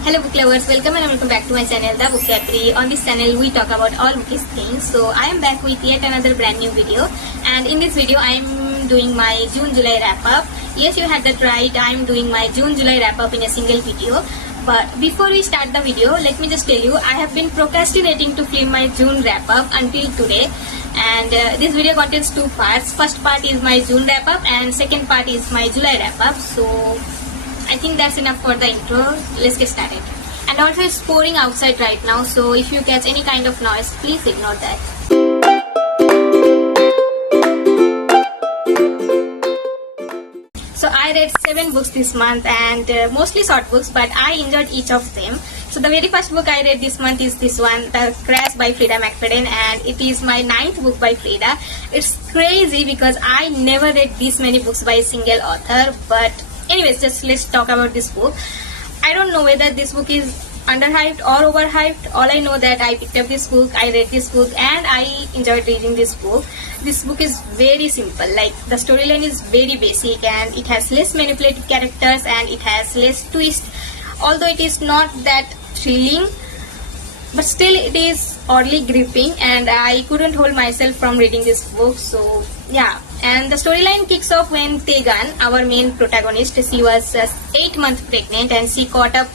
Hello book lovers, welcome back to my channel The Book Library. On this channel we talk about all bookish things. So I am back with yet another brand new video, and in this video I am doing my June-July wrap up. Yes, you had that right, I am doing my June-July wrap up in a single video. But before we start the video, let me just tell you, I have been procrastinating to film my June wrap up until today. And this video contains two parts. First part is my June wrap up and second part is my July wrap up. So I think that's enough for the intro. Let's get started. And also it's pouring outside right now, so if you catch any kind of noise, please ignore that. So I read 7 books this month, and mostly short books, but I enjoyed each of them. So the very first book I read this month is this one, The Crash by Freida McFadden, and it is my 9th book by Freida. It's crazy because I never read this many books by a single author, but anyways, just let's talk about this book. I don't know whether this book is underhyped or overhyped. All I know that I picked up this book, I read this book, and I enjoyed reading this book. This book is very simple, like the storyline is very basic and it has less manipulative characters and it has less twist. Although it is not that thrilling, but still it is oddly gripping, and I couldn't hold myself from reading this book. So yeah, and the storyline kicks off when Tegan, our main protagonist, she was 8 months pregnant and she caught up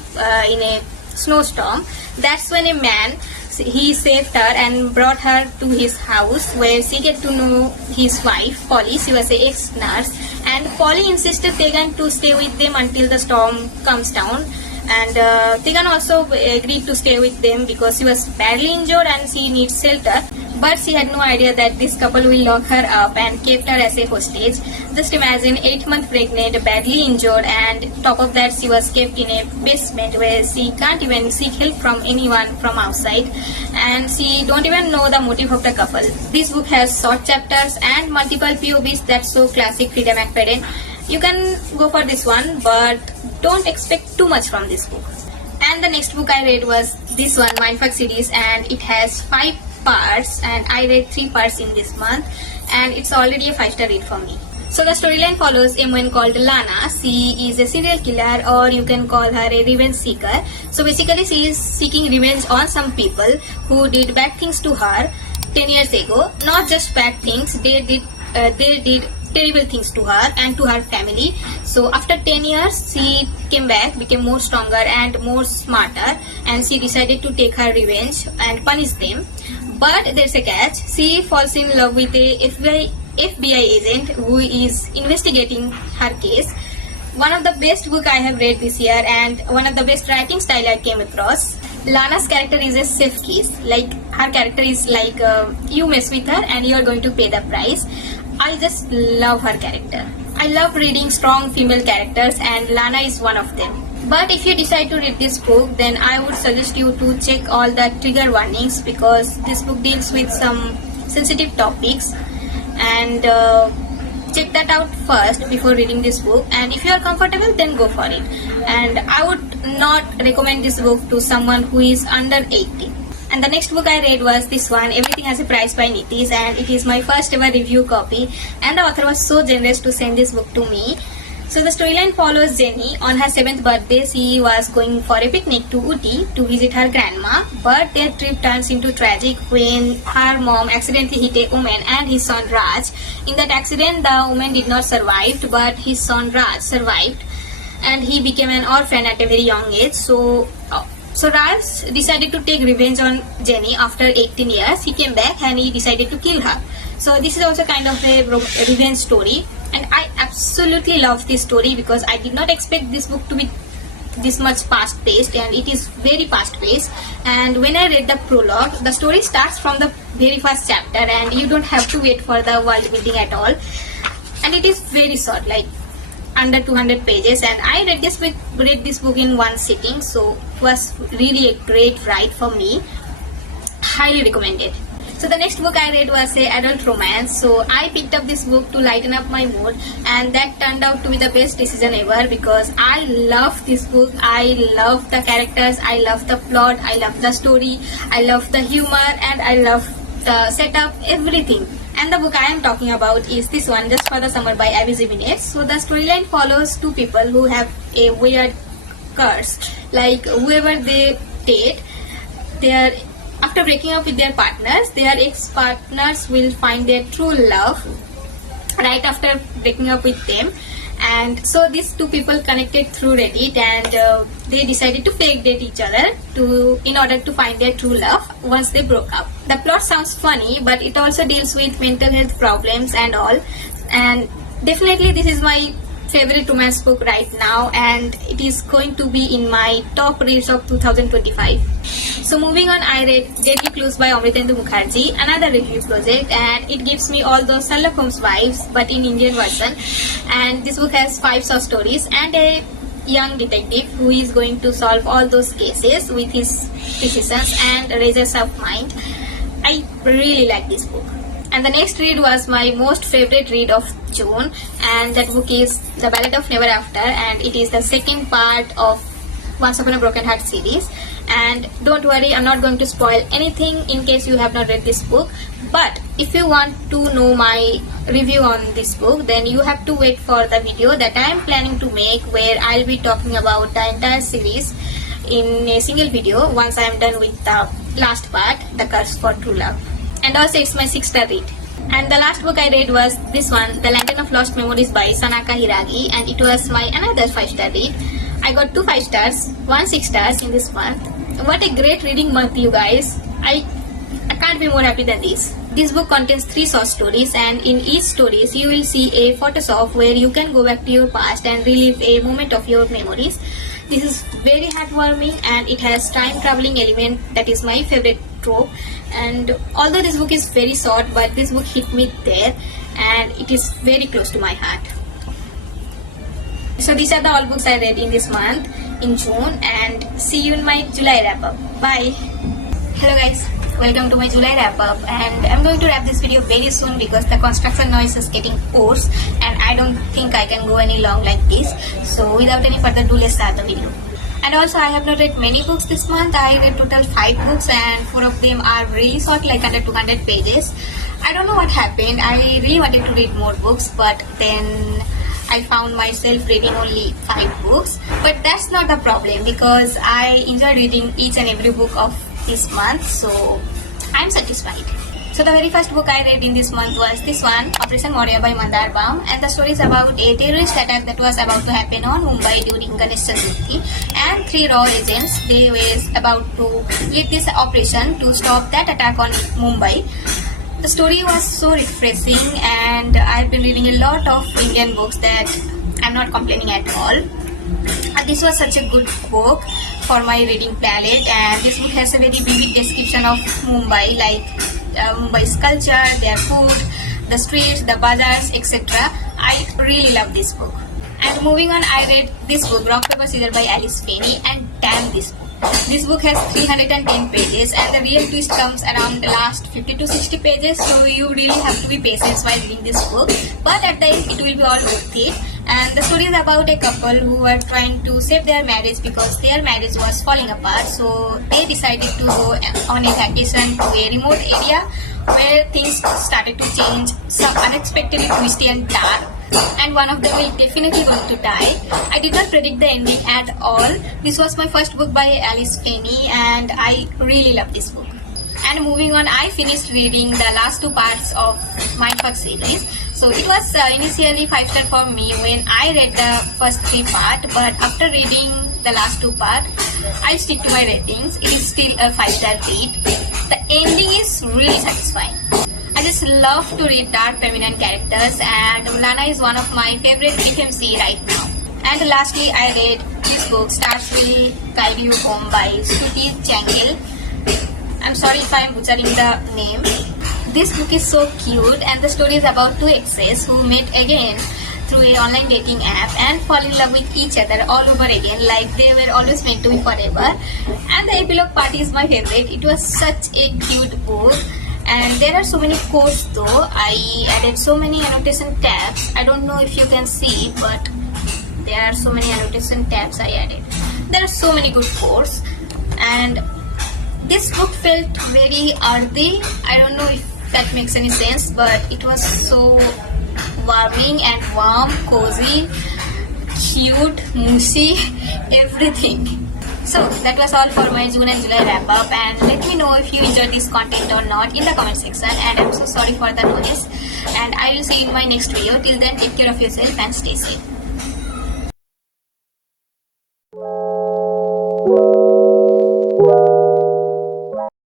in a snowstorm. That's when a man, he saved her and brought her to his house where she get to know his wife Polly. She was a ex-nurse, and Polly insisted Tegan to stay with them until the storm comes down. And Tegan also agreed to stay with them because she was badly injured and she needs shelter. But she had no idea that this couple will lock her up and kept her as a hostage. Just imagine, 8 months pregnant, badly injured, and top of that she was kept in a basement where she can't even seek help from anyone from outside, and she don't even know the motive of the couple. This book has short chapters and multiple POVs. That's so classic Freida McFadden. You can go for this one, but don't expect too much from this book. And the next book I read was this one, Mindfuck series, and it has 5 parts, and I read 3 parts in this month, and it's already a 5-star read for me. So the storyline follows a woman called Lana. She is a serial killer, or you can call her a revenge seeker. So basically she is seeking revenge on some people who did bad things to her 10 years ago. Not just bad things, they did terrible things to her and to her family. So after 10 years she came back, became more stronger and more smarter, and she decided to take her revenge and punish them. But there's a catch. She falls in love with a FBI agent who is investigating her case. One of the best book I have read this year, and one of the best writing style I came across. Lana's character is a safe case. Like, her character is like you mess with her and you are going to pay the price. I just love her character. I love reading strong female characters, and Lana is one of them. But if you decide to read this book, then I would suggest you to check all the trigger warnings, because this book deals with some sensitive topics, and check that out first before reading this book. And if you are comfortable, then go for it. And I would not recommend this book to someone who is under 18. And the next book I read was this one, Everything Has a Price by Nitish, and it is my first ever review copy, and the author was so generous to send this book to me. So the storyline follows Jenny. On her 7th birthday, she was going for a picnic to Uti to visit her grandma, but their trip turns into tragic when her mom accidentally hit a woman and his son Raj. In that accident, the woman did not survive, but his son Raj survived, and he became an orphan at a very young age. So Raj decided to take revenge on Jenny. After 18 years, he came back and he decided to kill her. So this is also kind of a revenge story, and I absolutely love this story because I did not expect this book to be this much fast-paced, and it is very fast-paced. And when I read the prologue, the story starts from the very first chapter, and you don't have to wait for the world building at all. And it is very short, like under 200 pages, and I read this book in one sitting, so it was really a great ride for me. Highly recommended. So the next book I read was a adult romance. So I picked up this book to lighten up my mood, and that turned out to be the best decision ever because I love this book. I love the characters, I love the plot, I love the story, I love the humor, and I love the setup, everything. And the book I am talking about is this one, Just for the Summer by Jiminez. So the storyline follows 2 people who have a weird curse. like whoever they date, after breaking up with their partners, their ex-partners will find their true love right after breaking up with them. And so these two people connected through Reddit, and they decided to fake date each other in order to find their true love once they broke up. The plot sounds funny, but it also deals with mental health problems and all. And definitely this is my favorite romance book right now, and it is going to be in my top reads of 2025. So moving on, I read Deadly Clues by Amrinder Mukherjee, another review project, and it gives me all those Sherlock Holmes vibes but in Indian version. And this book has 5 short stories and a young detective who is going to solve all those cases with his decisions and razors of mind. I really like this book. And the next read was my most favorite read of June, and that book is The Ballad of Never After, and it is the second part of Once Upon a Broken Heart series. And don't worry, I'm not going to spoil anything in case you have not read this book. But if you want to know my review on this book, then you have to wait for the video that I am planning to make, where I'll be talking about the entire series in a single video once I am done with the last part, The Curse for True Love. And also it's my 6-star read. And the last book I read was this one, The Lantern of Lost Memories by Sanaka Hiragi, and it was my another 5-star read. I got 2 5 stars, 1 6 stars in this month. What a great reading month, you guys. I can't be more happy than this. This book contains 3 short stories, and in each stories you will see a Photoshop where you can go back to your past and relive a moment of your memories. This is very heartwarming, and it has time traveling element that is my favorite trope. And although this book is very short, but this book hit me there, and it is very close to my heart. So these are the all books I read in this month, in June, and see you in my July wrap up. Bye. Hello guys, welcome to my July wrap up, and I'm going to wrap this video very soon because the construction noise is getting hoarse and I don't think I can go any long like this. So without any further ado, let's start the video. And also, I have not read many books this month. I read total 5 books, and 4 of them are really short, like under 200 pages. I don't know what happened. I really wanted to read more books, but then I found myself reading only 5 books. But that's not the problem because I enjoy reading each and every book of this month, so I'm satisfied. So the very first book I read in this month was this one, Operation Maurya by Mandar Bam, and the story is about a terrorist attack that was about to happen on Mumbai during Ganesh Chaturthi, and 3 raw agents, they were about to lead this operation to stop that attack on Mumbai. The story was so refreshing, and I've been reading a lot of Indian books that I'm not complaining at all. This was such a good book for my reading palette, and this book has a very vivid description of Mumbai, like Mumbai's culture, their food, the streets, the bazaars, etc. I really love this book. And moving on, I read this book, Rock Paper Scissors by Alice Finney, and damn this book. This book has 310 pages, and the real twist comes around the last 50 to 60 pages, so you really have to be patient while reading this book. But at the end, it will be all worth it. And the story is about a couple who were trying to save their marriage because their marriage was falling apart. So they decided to go on a vacation to a remote area where things started to change, some unexpectedly twisty and dark, and one of them will definitely going to die. I did not predict the ending at all. This was my first book by Alice Finney, and I really love this book. And moving on, I finished reading the last 2 parts of Mindfuck series. So it was initially 5-star for me when I read the first 3 parts, but after reading the last 2 parts, I stick to my ratings. It is still a 5-star read. The ending is really satisfying. I just love to read dark feminine characters, and Lana is one of my favorite FMC right now. And lastly, I read this book, Stars Will Guide You Home by Stuti Changil. I'm sorry if I'm butchering the name. This book is so cute, and the story is about 2 exes who met again through an online dating app and fall in love with each other all over again, like they were always meant to be forever. And the epilogue part is my favorite. It was such a cute book, and there are so many quotes though. I added so many annotation tabs. I don't know if you can see, but there are so many annotation tabs I added. There are so many good quotes, and this book felt very earthy. I don't know if that makes any sense, but it was so warming and warm, cozy, cute, mushy, everything. So that was all for my June and July wrap up, and let me know if you enjoyed this content or not in the comment section, and I'm so sorry for the noise, and I will see you in my next video. Till then, take care of yourself and stay safe.